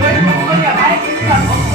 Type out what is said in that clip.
为什么 một ngôi.